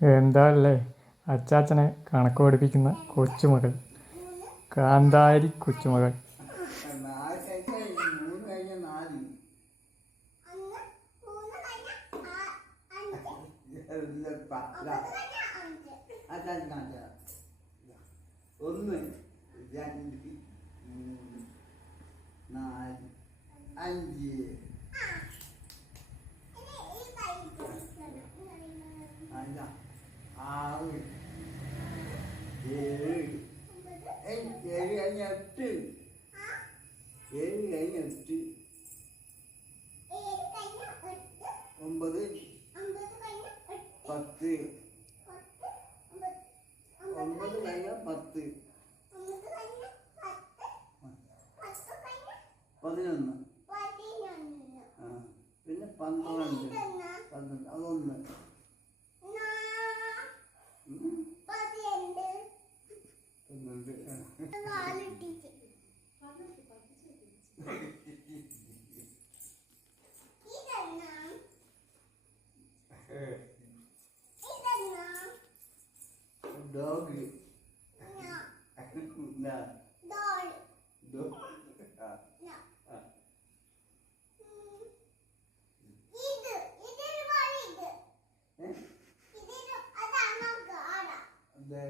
എന്താ അല്ലേ അച്ചാച്ചനെ കണക്ക് പഠിപ്പിക്കുന്ന കൊച്ചുമകൾ. കാന്താരി കൊച്ചുമകൾ. ഒന്ന് എട്ട് ഒമ്പത് പത്ത്. ഒമ്പത് കഴിഞ്ഞ പത്ത്. പതിനൊന്ന്. പിന്നെ പന്ത്രണ്ട്. പന്ത്രണ്ട് അതൊന്ന്. Dog. Na. Doll. Dog. Na. ഇത് ഇതൊരു വഴി ഇത് ഇതൊരു അത് അതെ